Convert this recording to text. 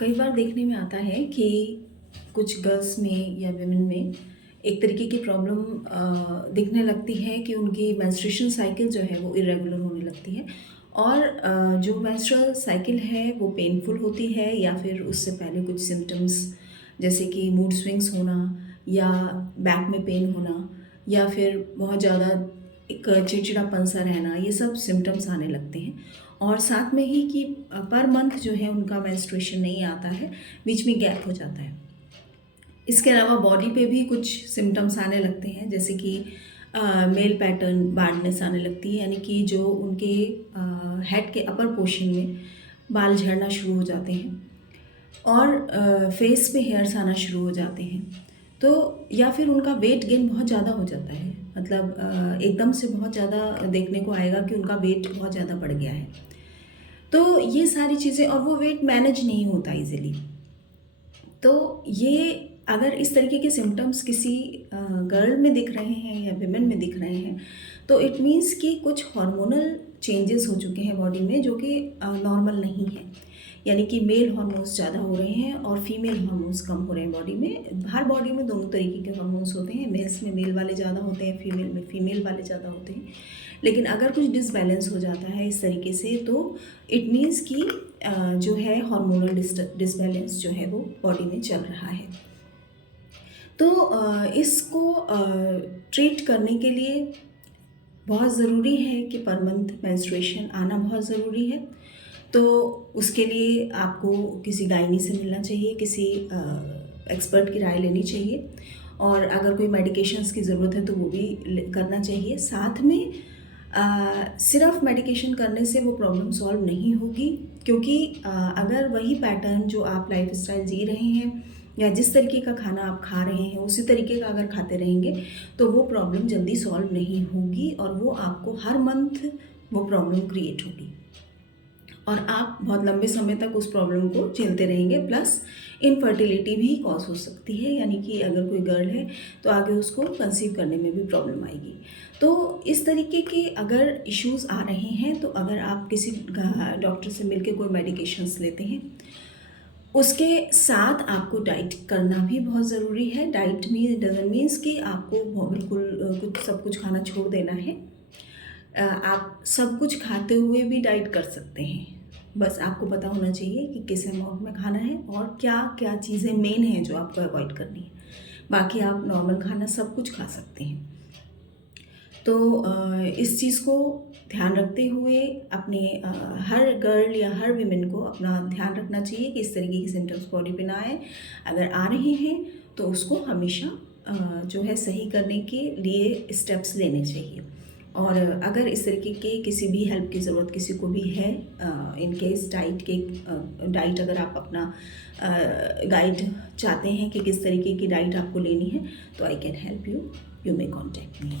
कई बार देखने में आता है कि कुछ गर्ल्स में या विमेन में एक तरीके की प्रॉब्लम दिखने लगती है कि उनकी मेंस्ट्रुएशन साइकिल जो है वो इरेगुलर होने लगती है और जो मेंस्ट्रुअल साइकिल है वो पेनफुल होती है या फिर उससे पहले कुछ सिम्टम्स जैसे कि मूड स्विंग्स होना या बैक में पेन होना या फिर बहुत ज़्यादा एक चिड़चिड़ापन सा रहना, ये सब सिम्टम्स आने लगते हैं। और साथ में ही कि पर मंथ जो है उनका मेंस्ट्रुएशन नहीं आता है, बीच में गैप हो जाता है। इसके अलावा बॉडी पे भी कुछ सिम्टम्स आने लगते हैं, जैसे कि मेल पैटर्न बार्डनेस आने लगती है, यानी कि जो उनके हेड के अपर पोर्शन में बाल झड़ना शुरू हो जाते हैं और फेस पे हेयर्स आना शुरू हो जाते हैं। तो या फिर उनका वेट गेन बहुत ज़्यादा हो जाता है, मतलब एकदम से बहुत ज़्यादा देखने को आएगा कि उनका वेट बहुत ज़्यादा बढ़ गया है। तो ये सारी चीज़ें, और वो वेट मैनेज नहीं होता ईज़िली। तो ये अगर इस तरीके के सिम्पटम्स किसी गर्ल में दिख रहे हैं या विमेन में दिख रहे हैं, तो इट मीन्स कि कुछ हार्मोनल चेंजेस हो चुके हैं बॉडी में जो कि नॉर्मल नहीं है। यानी कि मेल हार्मोन्स ज़्यादा हो रहे हैं और फीमेल हार्मोन्स कम हो रहे हैं बॉडी में। हर बॉडी में दोनों तरीके के हार्मोन्स होते हैं, मेल्स में मेल वाले ज़्यादा होते हैं, फीमेल में फीमेल वाले ज़्यादा होते हैं। लेकिन अगर कुछ डिसबैलेंस हो जाता है इस तरीके से, तो इट मीन्स कि जो है हार्मोनल डिसबैलेंस जो है वो बॉडी में चल रहा है। तो इसको ट्रीट करने के लिए बहुत ज़रूरी है कि पर मंथ मेंस्ट्रुएशन आना बहुत ज़रूरी है। तो उसके लिए आपको किसी गायनी से मिलना चाहिए, किसी एक्सपर्ट की राय लेनी चाहिए, और अगर कोई मेडिकेशंस की ज़रूरत है तो वो भी करना चाहिए। साथ में सिर्फ मेडिकेशन करने से वो प्रॉब्लम सॉल्व नहीं होगी, क्योंकि अगर वही पैटर्न जो आप लाइफस्टाइल जी रहे हैं या जिस तरीके का खाना आप खा रहे हैं उसी तरीके का अगर खाते रहेंगे तो वो प्रॉब्लम जल्दी सॉल्व नहीं होगी और वो आपको हर मंथ वो प्रॉब्लम क्रिएट होगी और आप बहुत लंबे समय तक उस प्रॉब्लम को झेलते रहेंगे। प्लस इनफर्टिलिटी भी कॉज हो सकती है, यानी कि अगर कोई गर्ल है तो आगे उसको कंसीव करने में भी प्रॉब्लम आएगी। तो इस तरीके के अगर इश्यूज़ आ रहे हैं तो अगर आप किसी डॉक्टर से मिलकर कोई मेडिकेशंस लेते हैं, उसके साथ आपको डाइट करना भी बहुत ज़रूरी है। डाइट में डजंट मीन्स कि आपको बिल्कुल कुछ सब कुछ खाना छोड़ देना है। आप सब कुछ खाते हुए भी डाइट कर सकते हैं। बस आपको पता होना चाहिए कि किस अमाउंट में खाना है और क्या-क्या चीज़ें मेन हैं जो आपको अवॉइड करनी है। बाकी आप नॉर्मल खाना सब कुछ खा सकते हैं। तो इस चीज़ को ध्यान रखते हुए अपने हर गर्ल या हर विमेन को अपना ध्यान रखना चाहिए कि इस तरीके की सिम्पटम्स बॉडी पे ना आए। अगर आ रहे हैं तो उसको हमेशा जो है सही करने के लिए स्टेप्स लेने चाहिए। और अगर इस तरीके के किसी भी हेल्प की ज़रूरत किसी को भी है, इन केस डाइट अगर आप अपना गाइड चाहते हैं कि किस तरीके की डाइट आपको लेनी है, तो I can help you. You may contact me.